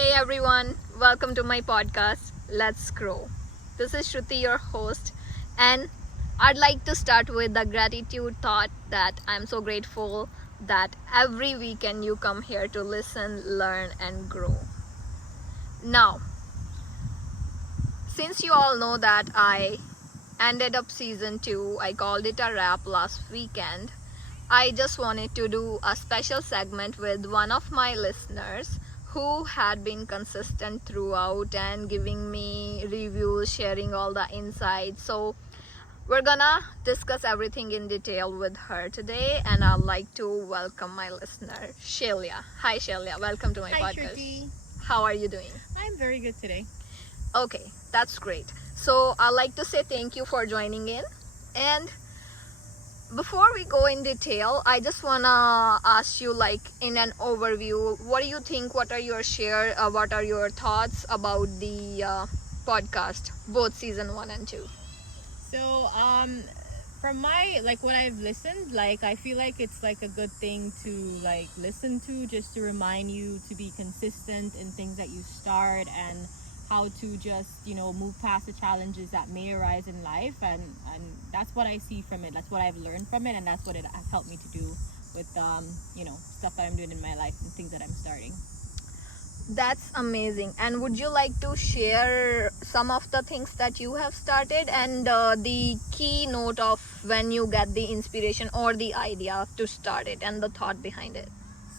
Hey everyone, welcome to my podcast, Let's Grow. This is Shruti, your host, and I'd like to start with the gratitude thought that I'm so grateful that every weekend you come here to listen, learn, and grow. Now, since you all know that I ended up season 2, I called it a wrap last weekend. I just wanted to do a special segment with one of my listeners who had been consistent throughout and giving me reviews, sharing all the insights. So, we're gonna discuss everything in detail with her today, and I'd like to welcome my listener, Shelia. Hi, Shelia. Welcome to my Hi, podcast. Shruti. How are you doing? I'm very good today. Okay, that's great. So, I'd like to say thank you for joining in. And before we go in detail, I just wanna ask you, like, in an overview, what do you think? What are your thoughts about the podcast, both season 1 and 2? So, from my what I've listened, I feel like it's like a good thing to listen to, just to remind you to be consistent in things that you start and how to just move past the challenges that may arise in life, and that's what I see from it. That's what I've learned from it, and that's what it has helped me to do with stuff that I'm doing in my life and things that I'm starting. That's amazing. And would you like to share some of the things that you have started and the keynote of when you get the inspiration or the idea to start it and the thought behind it?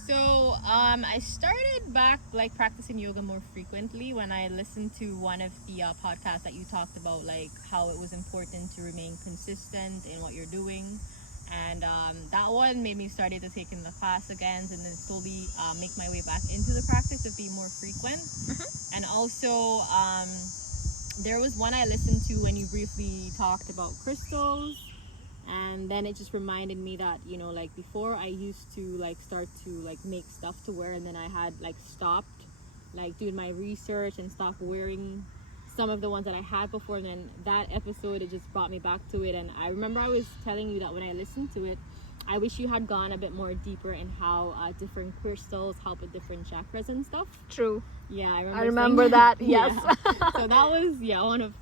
So, I started back practicing yoga more frequently when I listened to one of the podcasts that you talked about, how it was important to remain consistent in what you're doing. And that one made me started to take in the class again, and then slowly make my way back into the practice of being more frequent. Mm-hmm. And also, there was one I listened to when you briefly talked about crystals, and then it just reminded me that before I used to start to make stuff to wear, and then I had stopped doing my research and stopped wearing some of the ones that I had before. And then that episode, it just brought me back to it. And I remember I was telling you that when I listened to it, I wish you had gone a bit more deeper in how different crystals help with different chakras and stuff. True. Yeah, I remember that. Yes. Yeah. So that was one of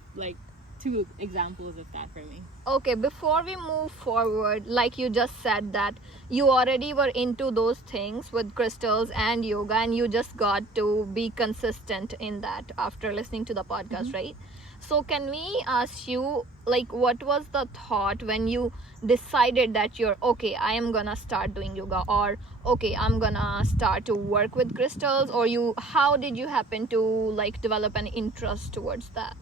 two examples of that for me. Okay, before we move forward, like you just said that you already were into those things with crystals and yoga, and you just got to be consistent in that after listening to the podcast, Mm-hmm. right? So can we ask you, what was the thought when you decided that you're okay, I am gonna start doing yoga, or okay, I'm gonna start to work with crystals, or how did you happen to develop an interest towards that?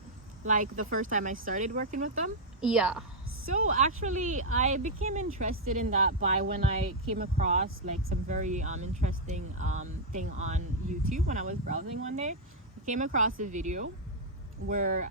The first time I started working with them. Yeah. So actually, I became interested in that by when I came across some very interesting thing on YouTube when I was browsing one day. I came across a video where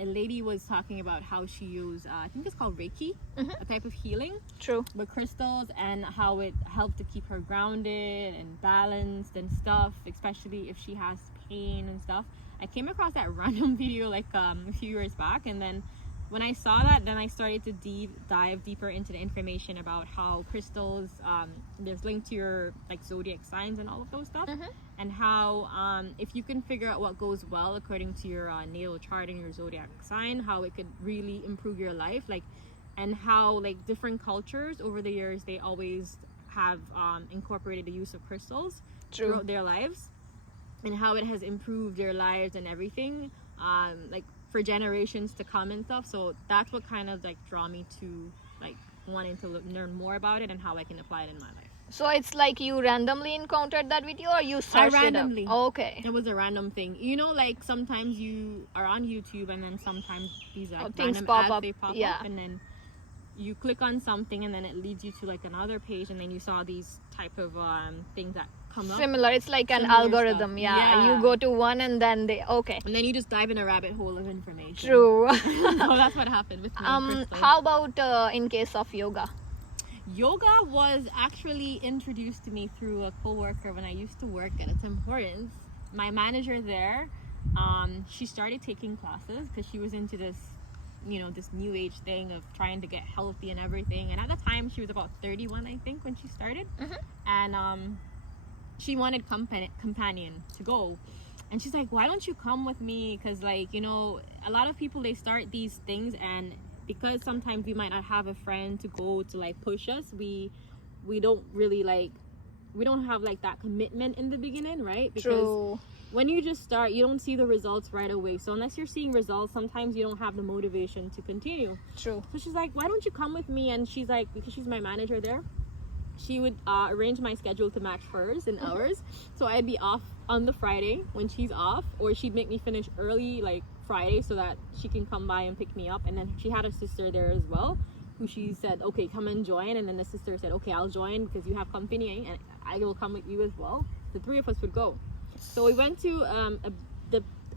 a lady was talking about how she used I think it's called Reiki, Mm-hmm. a type of healing True. with crystals, and how it helped to keep her grounded and balanced and stuff, especially if she has pain and stuff. I came across that random video a few years back, and then when I saw that, then I started to dive deeper into the information about how crystals there's linked to your zodiac signs and all of those stuff. Mm-hmm. And how if you can figure out what goes well according to your natal chart and your zodiac sign, how it could really improve your life, and how different cultures over the years, they always have incorporated the use of crystals True. throughout their lives, and how it has improved their lives and everything, for generations to come and stuff. So that's what kind of draw me to wanting to learn more about it and how I can apply it in my life. So it's like you randomly encountered that video, or you searched randomly. it up? Okay. It was a random thing. Sometimes you are on YouTube, and then sometimes these Things random pop ads, up. they pop Yeah. up, and then you click on something, and then it leads you to another page, and then you saw these type of things that come up. Similar. It's like an Similar algorithm. stuff. Yeah. Yeah. You go to one and then okay. And then you just dive in a rabbit hole of information. True. So that's what happened with me. and crystals. How about in case of yoga? Yoga was actually introduced to me through a coworker when I used to work at Tim Hortons. My manager there, she started taking classes because she was into this this new age thing of trying to get healthy and everything. And at the time, she was about 31, I think, when she started. Mm-hmm. And she wanted companion to go. And she's like, why don't you come with me? Because, like, you know, a lot of people, they start these things, and because sometimes we might not have a friend to go to, like, push us, we don't really, like, we don't have, like, that commitment in the beginning, right? Because True. when you just start, you don't see the results right away. So unless you're seeing results, sometimes you don't have the motivation to continue. True. So she's like, why don't you come with me? And she's like, because she's my manager there, she would arrange my schedule to match hers in hours. So I'd be off on the Friday when she's off, or she'd make me finish early, like Friday, so that she can come by and pick me up. And then she had a sister there as well, who she said, okay, come and join. And then the sister said, okay, I'll join because you have company and I will come with you as well. The three of us would go. So we went to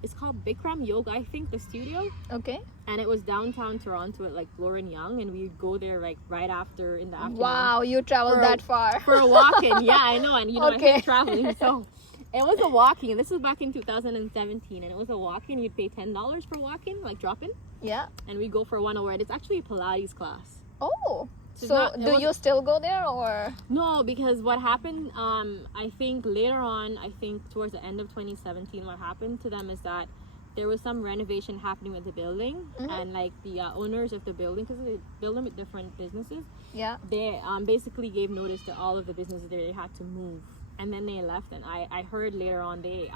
it's called Bikram Yoga, I think, the studio. Okay. And it was downtown Toronto at, like, Lauren Young, and we would go there, like, right after in the afternoon. Wow, you traveled that far. For a walk-in. Yeah, I know. And, you know, Okay. I hate traveling. So it was a walk-in. This was back in 2017. And it was a walk-in. You'd pay $10 for walk-in, like, drop-in. Yeah. And we go for 1 hour. And it's actually a Pilates class. Oh. So it's So not- it do wasn't- you still go there or? No, because what happened, I think later on, I think towards the end of 2017, what happened to them is that there was some renovation happening with the building, and, like, the owners of the building, because they build them with different businesses, Yeah. they basically gave notice to all of the businesses that they had to move, and then they left. And I heard later on they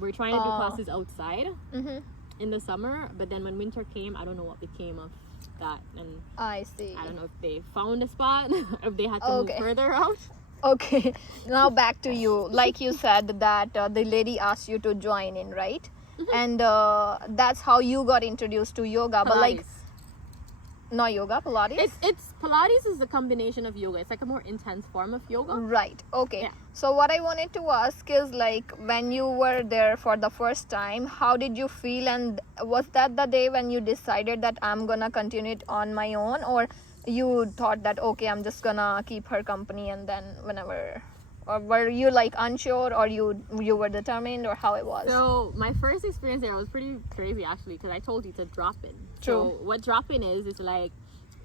were trying to do Oh. classes outside Mm-hmm. in the summer, but then when winter came, I don't know what became of that, and I see. I don't know if they found a spot if they had to Okay. move further out. Okay. Now back to you. Like you said that the lady asked you to join in, right? And that's how you got introduced to yoga. But like, Pilates. not yoga, Pilates. It's Pilates is a combination of yoga. It's like a more intense form of yoga. Right. Okay. Yeah. So what I wanted to ask is, like, when you were there for the first time, how did you feel? And was that the day when you decided that I'm gonna continue it on my own, or you thought that, okay, I'm just gonna keep her company and then whenever, or were you like unsure, or you were determined, or how it was? So my first experience there was pretty crazy, actually, because I told you it's a drop-in. True. So what drop-in is like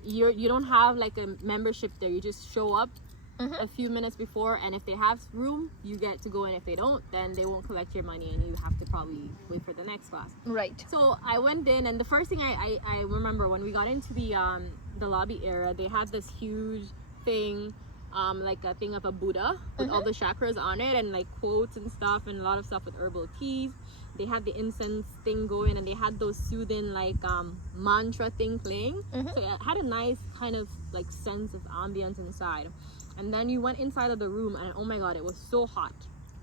you don't have like a membership there. You just show up a few minutes before, and if they have room, you get to go in. If they don't, then they won't collect your money, and you have to probably wait for the next class. Right. So I went in, and the first thing I remember when we got into the lobby area, they had this huge thing, like a thing of a Buddha with all the chakras on it, and like quotes and stuff, and a lot of stuff with herbal teas. They had the incense thing going, and they had those soothing, like, mantra thing playing. So it had a nice kind of like sense of ambience inside. And then you went inside of the room, and oh my god, it was so hot.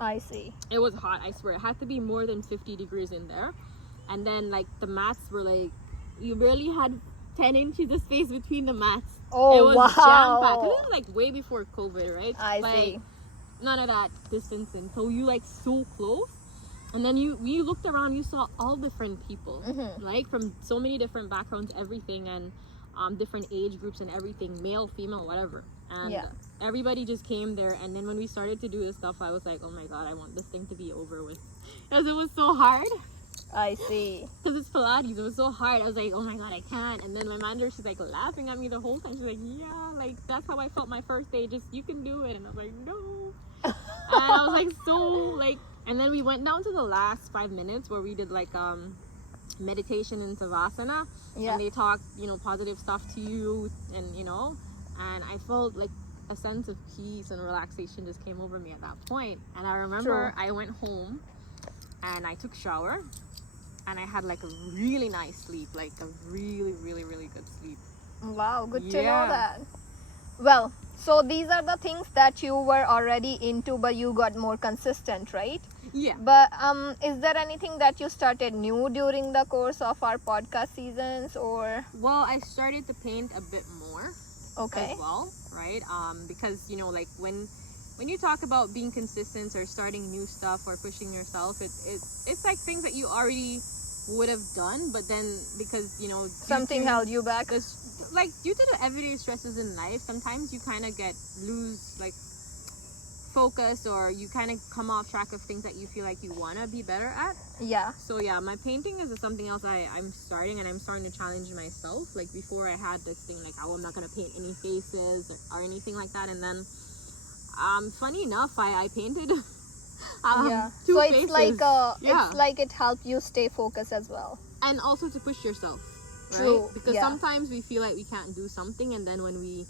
I see. It was hot, I swear. It had to be more than 50 degrees in there. And then, like, the mats were like, you barely had 10 inches of space between the mats. Oh, it was jam-packed. wow. This is like way before COVID, right? I like, see. None of that distancing. So you like so close. And then when you looked around, you saw all different people, like from so many different backgrounds, everything, and different age groups and everything, male, female, whatever. And Yeah. everybody just came there. And then when we started to do this stuff, I was like, oh my god, I want this thing to be over with, because it was so hard. I see. Because it's Pilates, it was so hard. I was like, oh my god, I can't. And then my manager, she's like laughing at me the whole time. She's like, yeah, like that's how I felt my first day. Just, you can do it. And I was like, no. And I was like, so like, and then we went down to the last 5 minutes where we did like meditation and savasana. Yeah. And they talked, you know, positive stuff to you, and you know, and I felt like a sense of peace and relaxation just came over me at that point. And I remember True. I went home and I took shower, and I had like a really nice sleep, like a really, really, really good sleep. Wow, good to know Yeah. that. Well, so these are the things that you were already into, but you got more consistent, right? Yeah. But is there anything that you started new during the course of our podcast seasons, or? Well, I started to paint a bit more Okay. as well, right? Because you know, like when you talk about being consistent or starting new stuff or pushing yourself, it's like things that you already would have done, but then because you know Something held you back. like due to the everyday stresses in life, sometimes you kind of lose like focus, or you kind of come off track of things that you feel like you want to be better at. Yeah. So yeah, my painting is something else I'm starting, and I'm starting to challenge myself. Like before, I had this thing like, oh, I'm not gonna paint any faces or anything like that. And then funny enough, I painted Yeah. Two So faces. Yeah. it's like it helps you stay focused as well. And also to push yourself, right? True, Because yeah. sometimes we feel like we can't do something, and then when we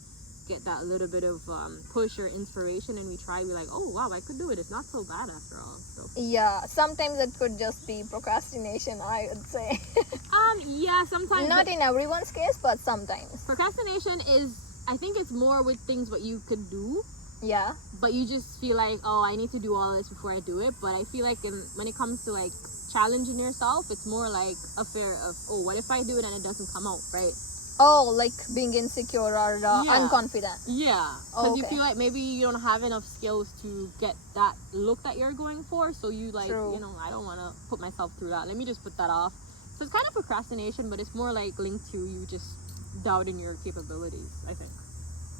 get that little bit of push or inspiration and we try, we're like, oh wow, I could do it. It's not so bad after all. So Yeah. Sometimes it could just be procrastination, I would say. yeah, sometimes Not in everyone's case, but sometimes. procrastination is, I think it's more with things what you could do, Yeah. but you just feel like, oh, I need to do all this before I do it. But I feel like when it comes to like challenging yourself, it's more like a fear of, oh, what if I do it and it doesn't come out right? Oh, like being insecure or Yeah. unconfident. Yeah, because you Okay. feel like maybe you don't have enough skills to get that look that you're going for, so you like, True. I don't want to put myself through that. Let me just put that off. So it's kind of procrastination, but it's more like linked to you just doubting your capabilities, I think.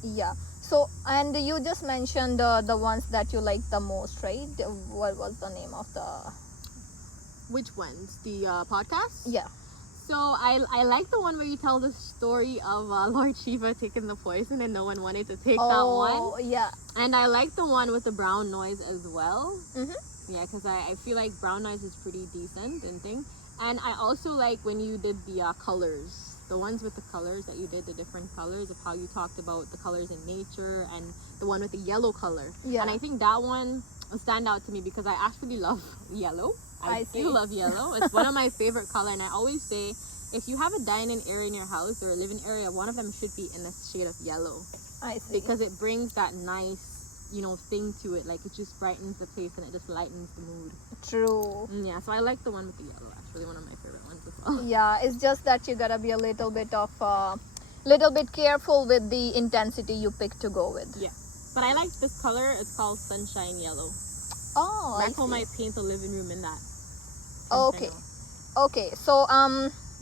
Yeah. So, and you just mentioned the ones that you like the most, right? What was the name of the? Which ones? The podcast? Yeah. So I like the one where you tell the story of Lord Shiva taking the poison and no one wanted to take that one. Oh, yeah. And I like the one with the brown noise as well. Mhm. Yeah, because I feel like brown noise is pretty decent and thing. And I also like when you did the colors. The ones with the colors that you did, the different colors of how you talked about the colors in nature, and the one with the yellow color. Yeah. And I think that one will stand out to me because I actually love yellow. I see. do love yellow. It's one of my favorite color, and I always say if you have a dining area in your house or a living area, one of them should be in the shade of yellow I see. because it brings that nice, thing to it. Like it just brightens the place and it just lightens the mood. True. Yeah, so I like the one with the yellow. Actually, one of my favorite ones as well. Yeah, it's just that you gotta be a little bit careful with the intensity you pick to go with. Yeah, but I like this color. It's called sunshine yellow. Oh, I Marco see. might paint the living room in that. Okay. Sunshine Okay, so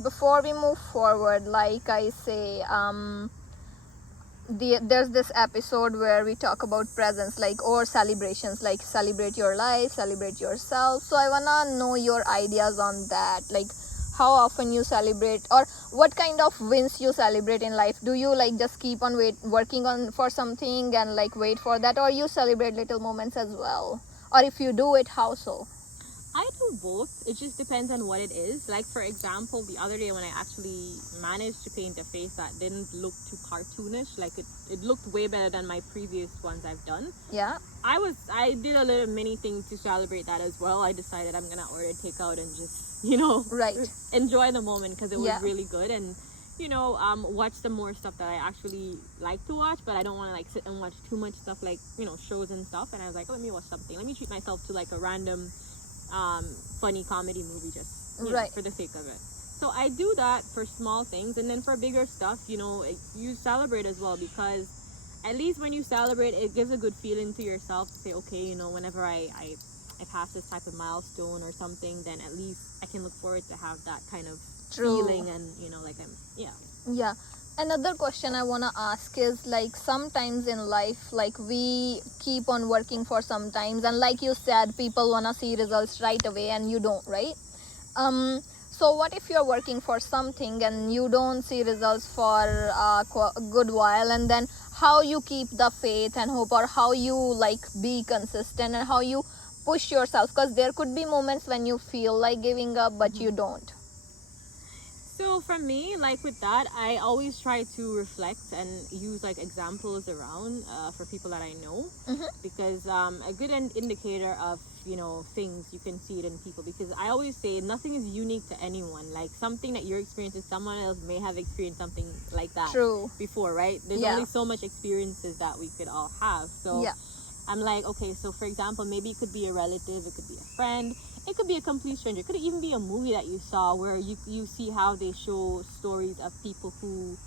before we move forward, like I say, there's this episode where we talk about presents, like, or celebrations, like celebrate your life, celebrate yourself. So I wanna know your ideas on that, like how often you celebrate or what kind of wins you celebrate in life. Do you like just keep on working on for something and like wait for that, or you celebrate little moments as well, or if you do it, how so? I do both. It just depends on what it is. Like, for example, the other day when I actually managed to paint a face that didn't look too cartoonish, like it looked way better than my previous ones I've done. Yeah. I did a little mini thing to celebrate that as well. I decided I'm gonna order takeout and just, Right. enjoy the moment because it was Yeah. really good, and watch some more stuff that I actually like to watch, but I don't want to like sit and watch too much stuff like shows and stuff. And I was like, let me watch something. Let me treat myself to like a random funny comedy movie just Right. for the sake of it. So I do that for small things, and then for bigger stuff, you celebrate as well, because at least when you celebrate, it gives a good feeling to yourself to say, okay, whenever I pass this type of milestone or something, then at least I can look forward to have that kind of True. feeling, and like Yeah. Another question I want to ask is, like, sometimes in life, like, we keep on working for sometimes, and like you said, people want to see results right away and you don't, right? So what if you're working for something and you don't see results for a good while, and then how you keep the faith and hope, or how you like be consistent and how you push yourself, because there could be moments when you feel like giving up but you don't. So for me, like with that, I always try to reflect and use like examples around for people that I know, because a good indicator of things, you can see it in people, because I always say nothing is unique to anyone. Like something that you're experiencing, someone else may have experienced something like that True. before, right? There's Yeah. only so much experiences that we could all have. So Yeah. I'm like, okay, so for example, maybe it could be a relative, it could be a friend, it could be a complete stranger, it could even be a movie that you saw where you see how they show stories of people who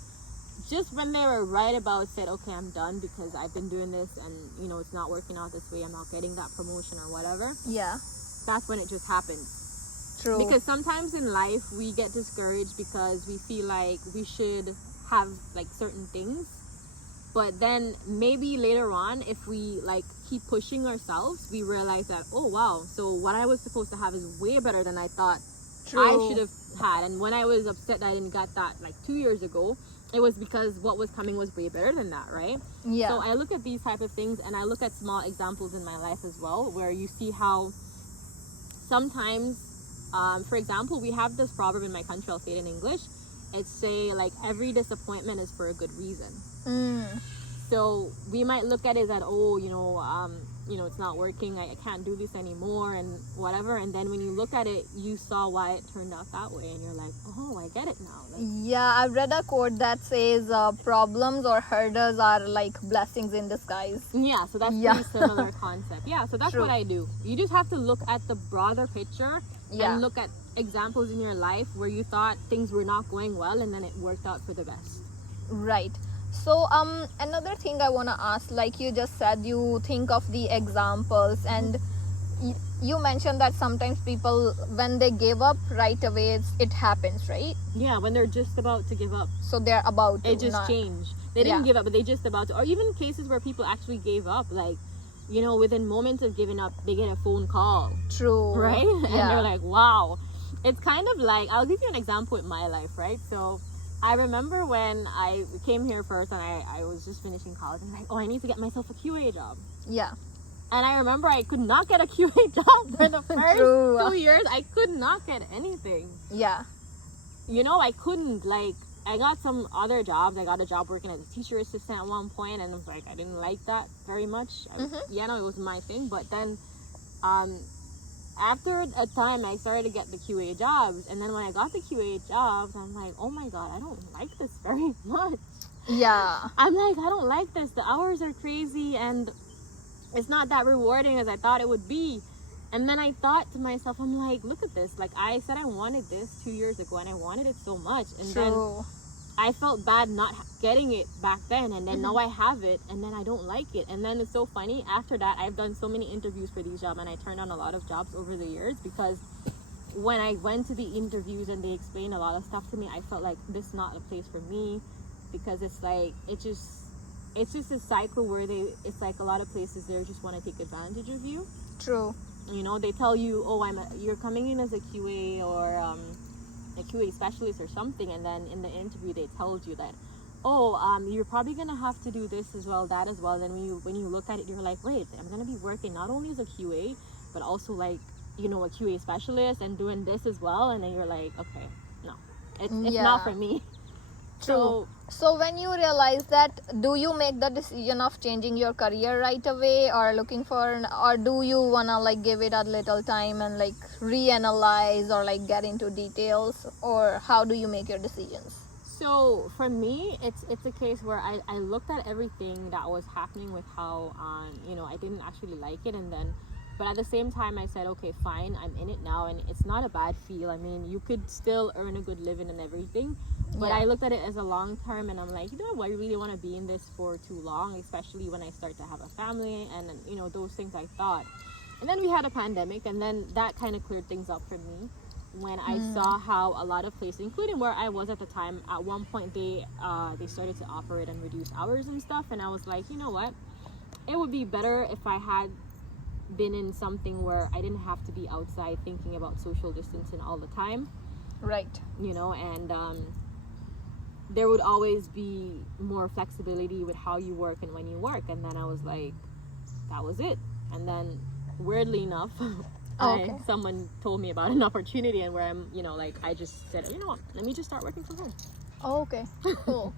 just when they were right about said, okay, I'm done because I've been doing this and it's not working out this way, I'm not getting that promotion or whatever. Yeah. That's when it just happens. True. Because sometimes in life we get discouraged because we feel like we should have like certain things, but then maybe later on, if we like keep pushing ourselves, we realize that, oh wow, so what I was supposed to have is way better than I thought True. I should have had. And when I was upset that I didn't get that like 2 years ago, it was because what was coming was way better than that, right? Yeah. So I look at these type of things, and I look at small examples in my life as well, where you see how sometimes, for example, we have this proverb in my country, I'll say it in English. It's say like every disappointment is for a good reason. So we might look at it that, oh, it's not working, I can't do this anymore and whatever, and then when you look at it, you saw why it turned out that way, and you're like, oh, I get it now. Like, Yeah, I read a quote that says problems or hurdles are like blessings in disguise. yeah, so that's Yeah. pretty similar concept. Yeah, so that's True. what I do. You just have to look at the broader picture Yeah. and look at examples in your life where you thought things were not going well and then it worked out for the best. Right. So another thing I want to ask, like you just said, you think of the examples, and you mentioned that sometimes people, when they give up right away, it happens, right? Yeah, when they're just about to give up, So they're about to it just not. changed. They didn't Yeah. give up, but they just about to. Or even cases where people actually gave up, like, within moments of giving up, they get a phone call, True. right? And Yeah. they're like, wow. It's kind of like, I'll give you an example with my life, right? So I remember when I came here first and I was just finishing college, and I'm like, oh, I need to get myself a QA job. Yeah. And I remember I could not get a QA job for the first True. 2 years. I could not get anything. Yeah. I couldn't, like, I got some other jobs. I got a job working as a teacher assistant at one point, and I was like, I didn't like that very much. It was my thing. But then, after a time, I started to get the QA jobs, and then when I got the QA jobs, I'm like, oh my god, I don't like this very much. Yeah. I'm like, I don't like this. The hours are crazy, and it's not that rewarding as I thought it would be. And then I thought to myself, I'm like, look at this. Like, I said I wanted this 2 years ago, and I wanted it so much. And then True. I felt bad not getting it back then, and then now I have it, and then I don't like it. And then it's so funny, after that, I've done so many interviews for these jobs, and I turned down a lot of jobs over the years, because when I went to the interviews and they explained a lot of stuff to me, I felt like this is not a place for me, because it's like, it's just a cycle where it's like a lot of places there just want to take advantage of you. True. They tell you, oh, you're coming in as a QA or a QA specialist or something, and then in the interview they told you that, oh, you're probably gonna have to do this as well, that as well. And then when you look at it, you're like, wait, I'm gonna be working not only as a QA, but also like, a QA specialist and doing this as well. And then you're like, okay, no, it's not for me. True. So when you realize that, do you make the decision of changing your career right away, or looking for, or do you wanna like give it a little time and like reanalyze or like get into details, or how do you make your decisions? So for me, it's a case where I looked at everything that was happening with how I didn't actually like it, and then but at the same time I said, okay, fine, I'm in it now, and it's not a bad feel. I mean, you could still earn a good living and everything, but I looked at it as a long term, and I'm like, I really want to be in this for too long, especially when I start to have a family, and those things I thought. And then we had a pandemic, and then that kind of cleared things up for me when I saw how a lot of places, including where I was at the time, at one point they started to operate and reduce hours and stuff, and I was like, you know what, it would be better if I had been in something where I didn't have to be outside thinking about social distancing all the time. Right. And there would always be more flexibility with how you work and when you work. And then I was like, that was it. And then weirdly enough, someone told me about an opportunity, and where I'm, I just said, you know what, let me just start working from home. Okay, cool.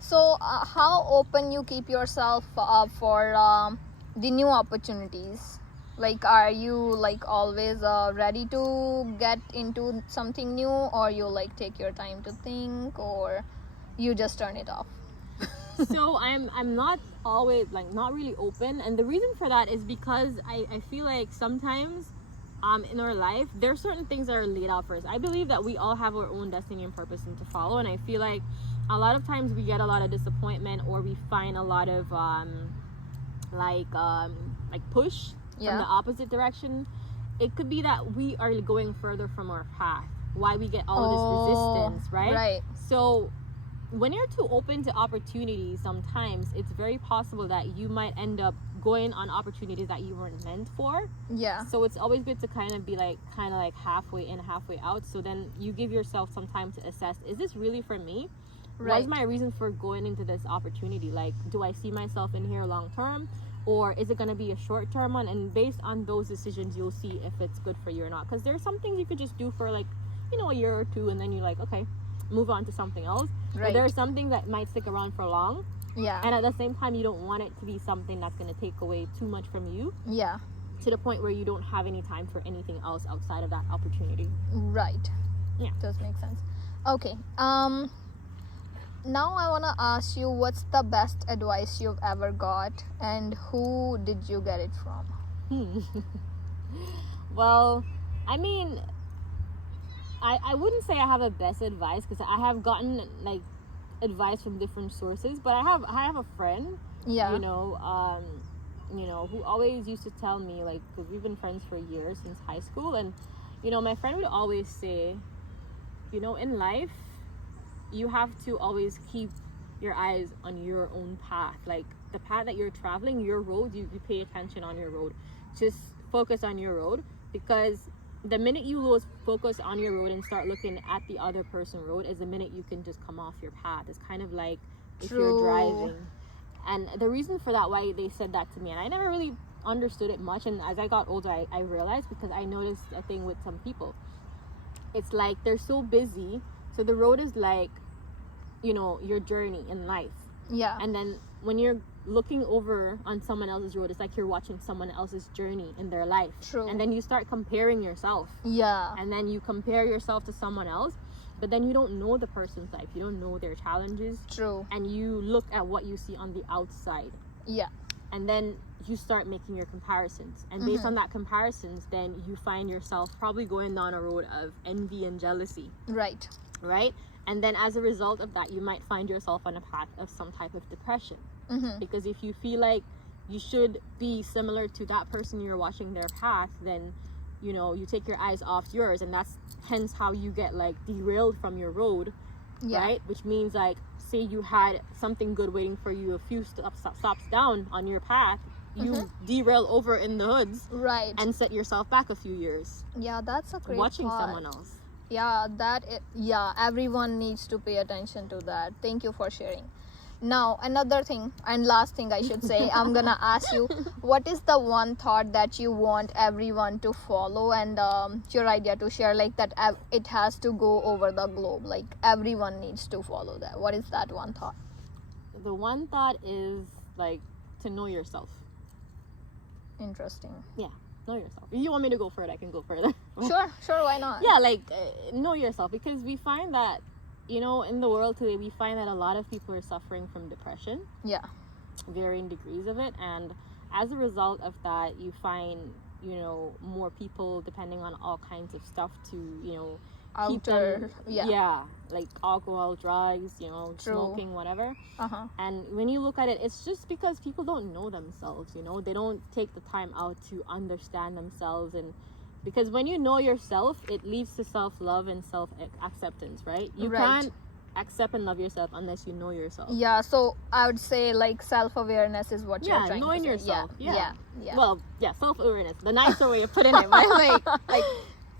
So how open you keep yourself up for the new opportunities? Like, are you like always ready to get into something new, or you like take your time to think, or you just turn it off? So I'm not always not really open, and the reason for that is because I feel like sometimes in our life there are certain things that are laid out for us. I believe that we all have our own destiny and purpose and to follow, and I feel like a lot of times we get a lot of disappointment, or we find a lot of push from the opposite direction. It could be that we are going further from our path, why we get all this resistance, right? So when you're too open to opportunities, sometimes it's very possible that you might end up going on opportunities that you weren't meant for. So it's always good to kind of be like halfway in, halfway out, so then you give yourself some time to assess, is this really for me? What's my reason for going into this opportunity? Like, do I see myself in here long term, or is it going to be a short term one? And based on those decisions, you'll see if it's good for you or not. Because there's some things you could just do for like, you know, a year or two, and then you're like, okay, move on to something else. But there are some things that might stick around for long. Yeah. And at the same time, you don't want it to be something that's going to take away too much from you. Yeah. To the point where you don't have any time for anything else outside of that opportunity. Right. Yeah. Does make sense. Okay. Now I want to ask you, what's the best advice you've ever got, and who did you get it from? Well, I mean, I wouldn't say I have a best advice, because I have gotten like advice from different sources, but I have a friend, Yeah. you know, who always used to tell me, like, because we've been friends for years, since high school, and you know, my friend would always say, you know, in life, you have to always keep your eyes on your own path. Like, the path that you're traveling, your road, you pay attention on your road. Just focus on your road, because the minute you lose focus on your road and start looking at the other person's road is the minute you can just come off your path. It's kind of like if you're driving. And the reason for that, why they said that to me, and I never really understood it much, and as I got older, I realized, because I noticed a thing with some people. It's like they're so busy, so the road is like, you know, your journey in life. Yeah. And then when you're looking over on someone else's road, it's like you're watching someone else's journey in their life. True. And then you start comparing yourself. Yeah. And then you compare yourself to someone else, but then you don't know the person's life. You don't know their challenges. True. And you look at what you see on the outside. Yeah. And then you start making your comparisons. And based on that comparisons, then you find yourself probably going down a road of envy and jealousy. Right. Right? And then as a result of that, you might find yourself on a path of some type of depression. Because if you feel like you should be similar to that person you're watching their path, then, you know, you take your eyes off yours, and that's hence how you get like derailed from your road. Yeah. Right? Which means, like, say you had something good waiting for you a few stops down on your path, you derail over in the hoods. Right. And set yourself back a few years. Yeah, that's a great watching part. someone else. Yeah, everyone needs to pay attention to that. Thank you for sharing. Now, another thing and last thing I should say, I'm gonna ask you, what is the one thought that you want everyone to follow, and your idea to share, like that it has to go over the globe, like everyone needs to follow that. What is that one thought? The one thought is, like, to know yourself. Interesting. Yeah, know yourself. If you want me to go further, I can go further. Sure, why not? Yeah, like, know yourself, because we find that, you know, in the world today, we find that a lot of people are suffering from depression. Yeah. Varying degrees of it. And as a result of that, you find, you know, more people depending on all kinds of stuff to, you know, keep them, like alcohol, drugs, you know, smoking, whatever. And when you look at it, it's just because people don't know themselves, you know, they don't take the time out to understand themselves. And because when you know yourself, it leads to self-love and self-acceptance, right? You can't accept and love yourself unless you know yourself. Yeah, so I would say, like, self-awareness is what you're trying to say. Knowing yourself. Yeah. Well, self-awareness, the nicer way of putting it, right? like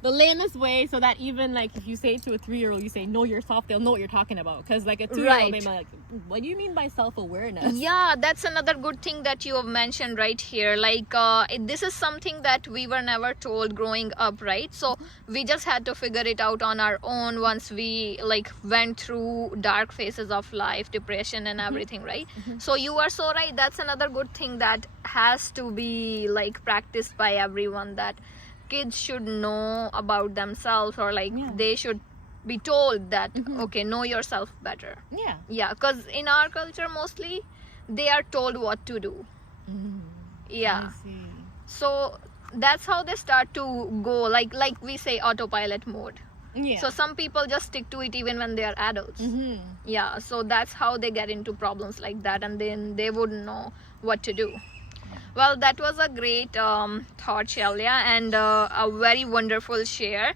the lamest way, so that even, like, if you say to a 3-year-old, you say know yourself, they'll know what you're talking about. Because, like, a 2-year-old may be like, what do you mean by self-awareness? Yeah, that's another good thing that you have mentioned right here. Like, this is something that we were never told growing up, right? So we just had to figure it out on our own once we, like, went through dark phases of life, depression and everything, right? So you are so right. That's another good thing that has to be, like, practiced by everyone, that kids should know about themselves, or like they should be told that okay, know yourself better. Yeah, because in our culture mostly they are told what to do. I see. So that's how they start to go, like we say, autopilot mode. So some people just stick to it even when they are adults. Yeah, so that's how they get into problems like that, and then they wouldn't know what to do. Well, that was a great thought, Shalya, and a very wonderful share.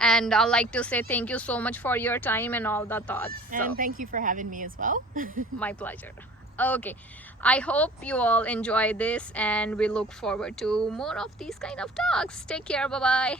And I'd like to say thank you so much for your time and all the thoughts. And thank you for having me as well. My pleasure. Okay, I hope you all enjoy this, and we look forward to more of these kind of talks. Take care. Bye-bye.